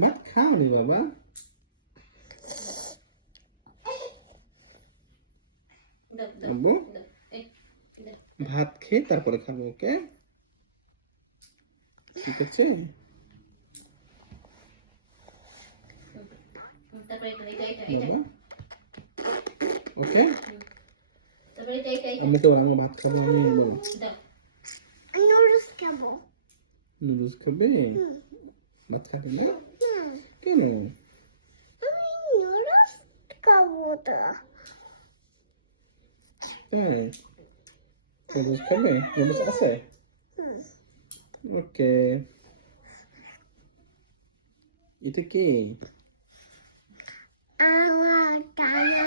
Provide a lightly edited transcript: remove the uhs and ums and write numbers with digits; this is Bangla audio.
ভাত খাওনি বাবা? আব্বু ভাত খেয়ে তারপরে খাবো, ওকে? ঠিক আছে। বাবা ওকে, আমি তো ভাত খাবো। আমি নুডলস খাবো। নুডলস খাবে? ভাত খাবে না কেন? আমি নুডলস খাবো তো। তাই নুডলস খাবে? নুডলস আছে? ওকে। এটা কি? আমার টানা